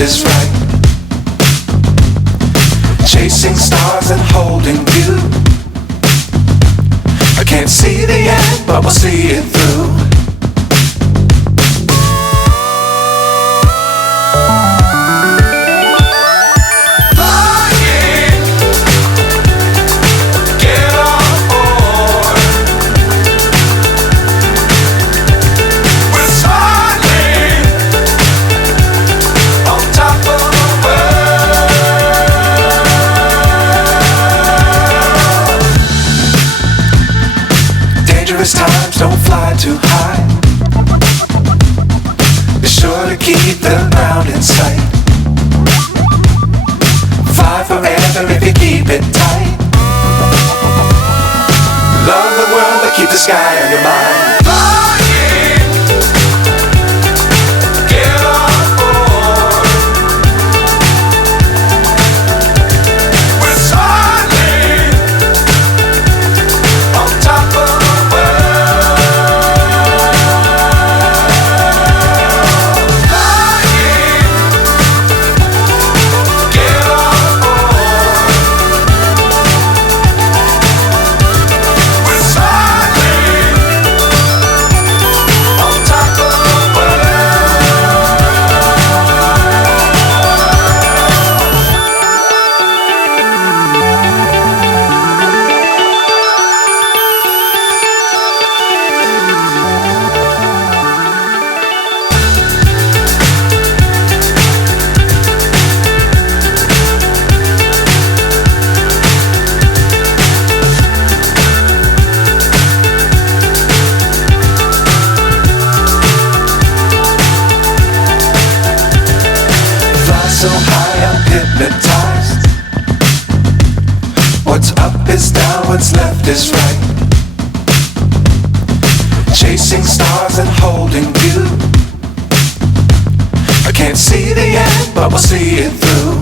left is right. Chasing stars and holding you. I can't see the end, but we'll see it through. Times don't fly too high. Be sure to keep the ground in sight. Fly forever if you keep it tight. Love the world but keep the sky on your mind. So high I'm hypnotized. What's up is down, what's left is right. Chasing stars and holding you. I can't see the end, but we'll see it through.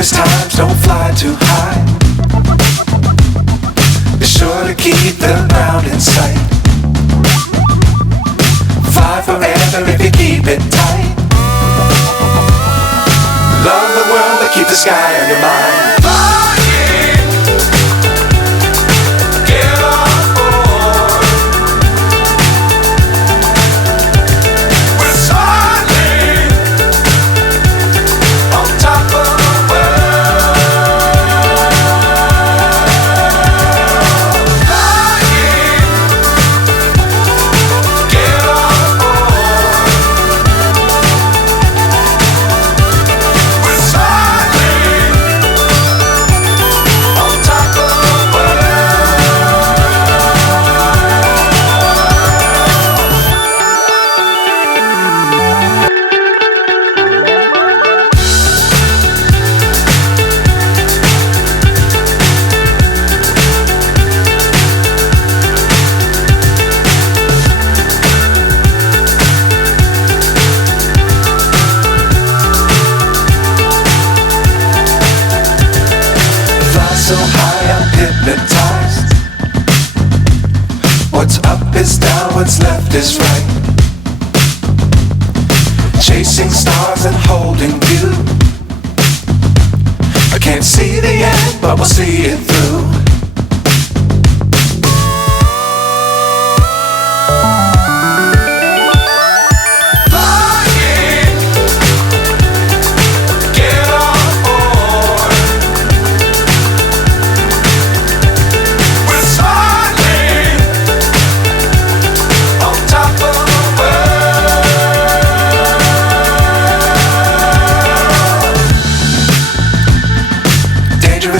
Times don't fly too high. Be sure to keep the ground in sight. Fly forever if you keep it tight. Love the world but keep the sky on your mind. So high I'm hypnotized. What's up is down, what's left is right. Chasing stars and holding you. I can't see the end, but we'll see it through.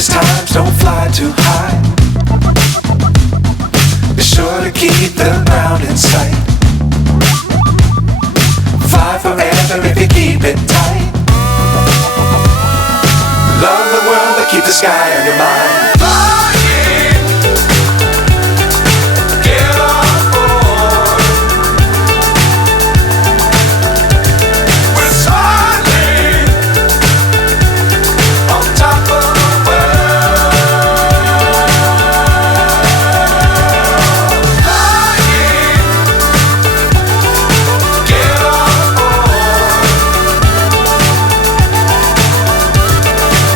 Times don't fly too high. Be sure to keep the ground in sight. Fly forever if you keep it tight. Love the sky on your mind. Flying, get on board. We're smiling on top of the world. Flying, get on board.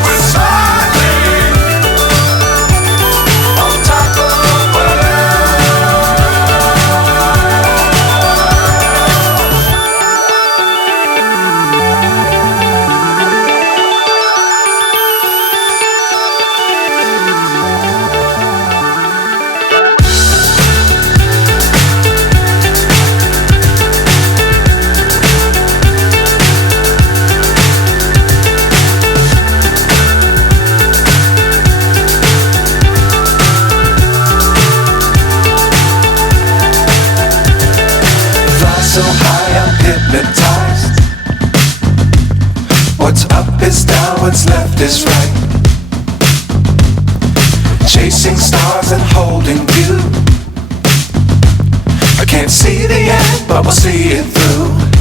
We're smiling on top of the Fly so high, I'm hypnotized. What's up is down, what's left is right. Chasing stars and holding you. I can't see the end, but we'll see it through.